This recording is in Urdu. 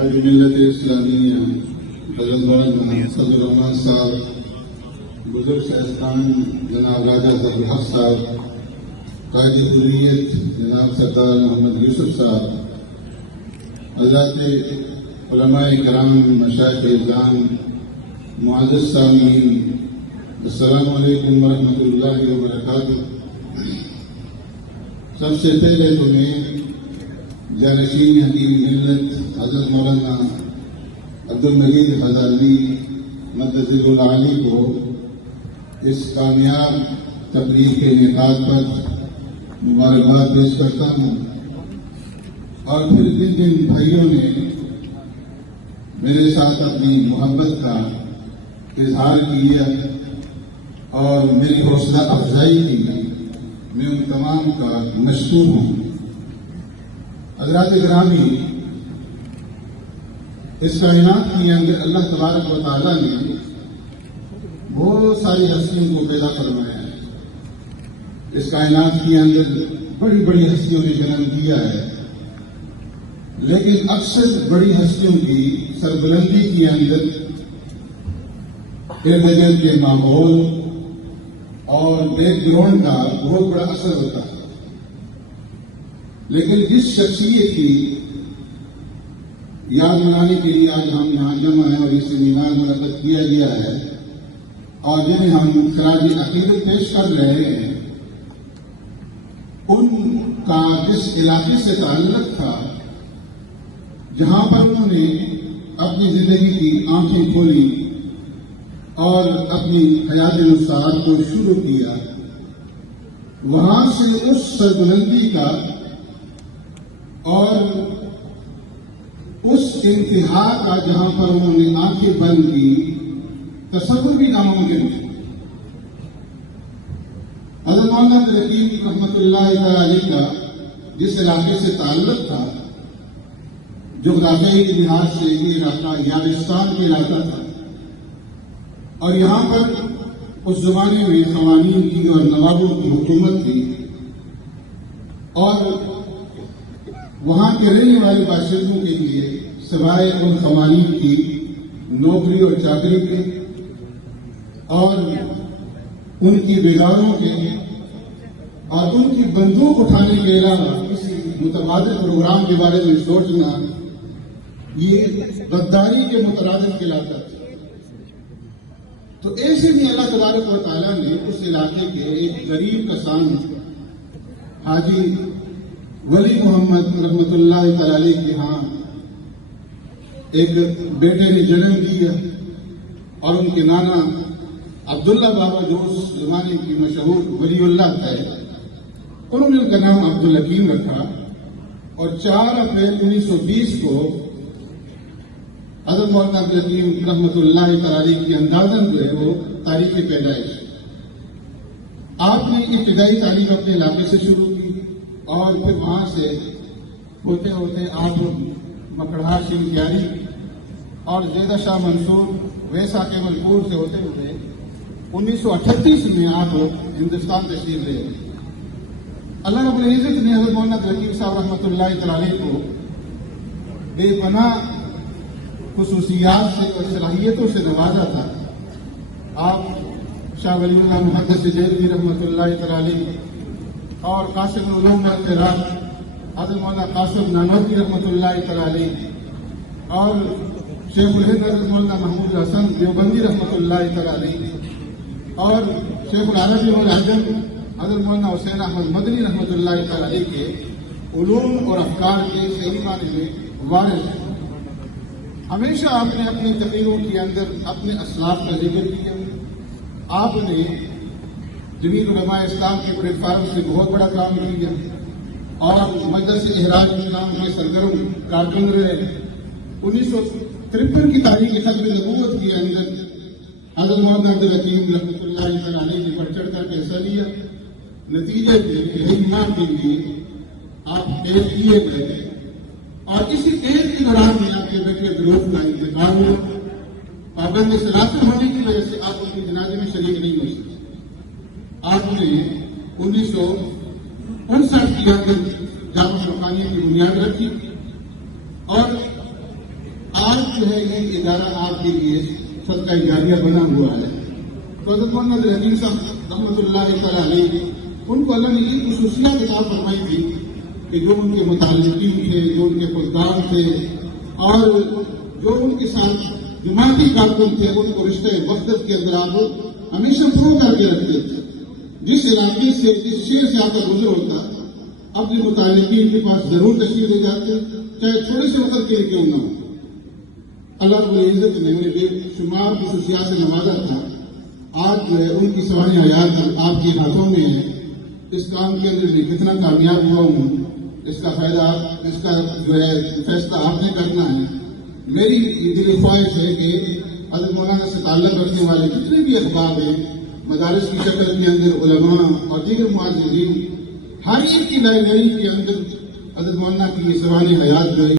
قائد ملت اسلامیہ حضرت صدر الرحمان صاحب، بزرگ شائستان جناب راجہ ظفر الحق صاحب، قائد حریت جناب سردار محمد یوسف صاحب، حضرات علماء کرام، مشائخ اعظام، معزز سامعین، السلام علیکم ورحمۃ اللہ وبرکاتہ۔ سب سے پہلے تو میں جانشین حکیم ملت حضرت مولانا عبدالمجید غزالی مدد العالی کو اس کامیاب تقریب کے انعقاد پر مبارکباد پیش کرتا ہوں، اور پھر جن بھائیوں نے میرے ساتھ اپنی محبت کا اظہار کیا اور میری حوصلہ افزائی کی، میں ان تمام کا مشکور ہوں۔ حضرات گرامی، اس کائنات کے اندر اللہ تبارک و تعالیٰ نے بہت ساری ہستیوں کو پیدا فرمایا ہے۔ اس کائنات کے اندر بڑی بڑی ہستیوں نے جنم دیا ہے، لیکن اکثر بڑی ہستیوں کی سربلندی کے اندر ارد گرد کے ماحول اور بیک گراؤنڈ کا بہت بڑا اثر ہوتا ہے، لیکن جس شخصیت کی یاد منانے کے لیے آج ہم یہاں جمع ہیں اور یہ سیمینار منعقد کیا گیا ہے اور جنہیں ہم خراج عقیدت پیش کر رہے ہیں، ان کا جس علاقے سے تعلق تھا جہاں پر انہوں نے اپنی زندگی کی آنکھیں کھولی اور اپنی حیات نفسات کو شروع کیا، وہاں سے اس سربلندی کا اور اس انتہا کا جہاں پر انہوں نے آنکھیں بند کی، تصور بھی ناممکن ہے۔ حضرت مولانا عبدالحکیم رحمۃ اللہ علیہ کا جس علاقے سے تعلق تھا، جغرافیائی لحاظ سے یہ علاقہ یابستان کا علاقہ تھا، اور یہاں پر اس زمانے میں قوانین کی اور نوابوں کی حکومت تھی، اور وہاں کے رہنے والے باشندوں کے لیے سوائے ان قوانین کی نوکری اور چاکری کے اور ان کی بیگاروں کے اور ان کی بندوق اٹھانے کے علاوہ کسی متبادل پروگرام کے بارے میں سوچنا یہ غداری کے مترادف کہلاتا تھا۔ تو ایسے میں اللہ تبارک و تعالیٰ نے اس علاقے کے ایک غریب کسان حاجی ولی محمد رحمۃ اللہ تعالی کے ہاں ایک بیٹے نے جنم دیا، اور ان کے نانا عبداللہ بابا جو اس زمانے کی مشہور ولی اللہ تھے، انہوں نے ان کا نام عبدالحکیم رکھا، اور 4 اپریل 1920 کو حضرت مولانا عبدالحکیم رحمۃ اللہ تعالی کی اندازن جو ہے وہ تاریخ پیدائش۔ آپ نے ابتدائی تعلیم اپنے علاقے سے شروع کی، اور پھر وہاں سے ہوتے ہوتے آپ مکڑہار سنگیاری اور زیدہ شاہ منصور ویسا کے ملپور سے ہوتے ہوئے 1938 میں آپ ہندوستان تشریف لے گئے۔ اللہ رب العزت نے حضرت مولانا عبدالحکیم صاحب رحمۃ اللہ تعالی کو بے پناہ خصوصیات سے اور صلاحیتوں سے نوازا تھا۔ آپ شاہ ولی اللہ محدث دہلوی رحمۃ اللہ تعالی اور قاسم العلوم والقراءت حضرت مولانا قاسم نانوتوی رحمۃ اللہ تعالی اور شیخ الہند حضرت مولانا محمود حسن دیوبندی رحمۃ اللہ تعالی اور شیخ العربی والعجم حضرت مولانا حسین احمد مدنی رحمۃ اللہ تعالی کے علوم اور افکار کے صحیح معنی میں وارث ہیں۔ ہمیشہ آپ نے اپنی تقریروں کے اندر اپنے اسلاف کا ذکر کیا۔ آپ نے جمیع علماء اسلام کے پلیٹ فارم سے بہت بڑا کام کیا، اور مجلس احراج اسلام کے سرگرم کارکن رہے۔ 1953 کی تاریخ ختم نبوت کے اندر حضرت مولانا عبدالحکیم رحمۃ اللہ علیہ نے بڑھ چڑھ کر حصہ لیا۔ نتیجے میں کے لیے آپ قید کیے گئے، اور اسی قید کے دوران میں آپ کے بیٹے گروہ کا انتقال ہوا۔ پابند سلاسل ہونے کی وجہ سے آپ ان کے جنازے میں شریک نہیں ہو سکتے۔ آپ نے 1959 کے اندر جامع فرقانیہ کی بنیاد رکھی، اور آج جو ہے یہ ادارہ آپ کے لیے صدقہ جاریہ بنا ہوا ہے. تو حضرت مولانا عبدالحکیم صاحب رحمۃ اللہ تعالیٰ علیہ ان کو اللہ نے یہ خصوصیات عطا فرمائی تھی کہ جو ان کے متعلقین تھے، جو ان کے خدام تھے اور جو ان کے ساتھ جماعتی کارکن تھے، ان کو رشتہ وحدت کے اندر آپ ہمیشہ پرو کر کے رکھتے تھے. جس علاقے سے، جس شہر سے آپ کا گزر ہوتا اپنے متعلقین کے پاس ضرور تشریف لے جاتے، چاہے تھوڑے سے وقت کے لیے کیوں نہ ہو. اللہ رب العزت نے انہیں بے شمار خصوصیات سے نوازا تھا. آج جو ہے ان کی سوانح حیات آپ کے ہاتھوں میں ہے. اس کام کے اندر میں کتنا کامیاب ہوا ہوں، اس کا فائدہ، اس کا جو ہے فیصلہ آپ نے کرنا ہے. میری دلی خواہش ہے کہ حضرت مولانا سے تعلق رکھنے والے جتنے بھی احباب ہیں، مدارس کی شکل کے اندر علماء اور دیگر معززین، ہر ایک کی لائبریری کے اندر حضرت مولانا کی یہ سوانح حیات جو ہے